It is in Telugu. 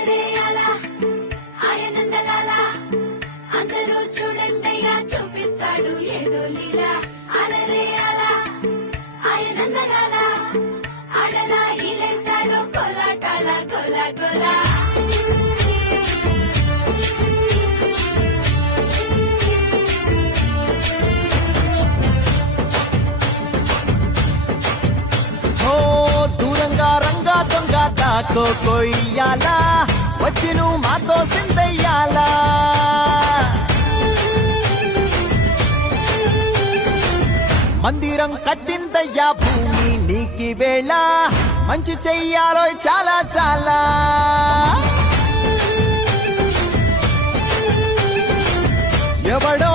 అలరే అలా ఆయనందలాల అందరూ చూడండయ్యా చూపిస్తాడు ఏదో లీలా అలరే అలా ఆయనందలాల ఆడలా ఈలేశాడు కోలాటాల గోలా గోలా దూరంగా రంగా దొంగ దాకో కొయ్యాలా వచ్చి నువ్వు మాతో సిందయ్యాలా మందిరం కట్టిందయ్యా భూమి నీకి వేళ మంచి చెయ్యాలో చాలా చాలా ఎవడో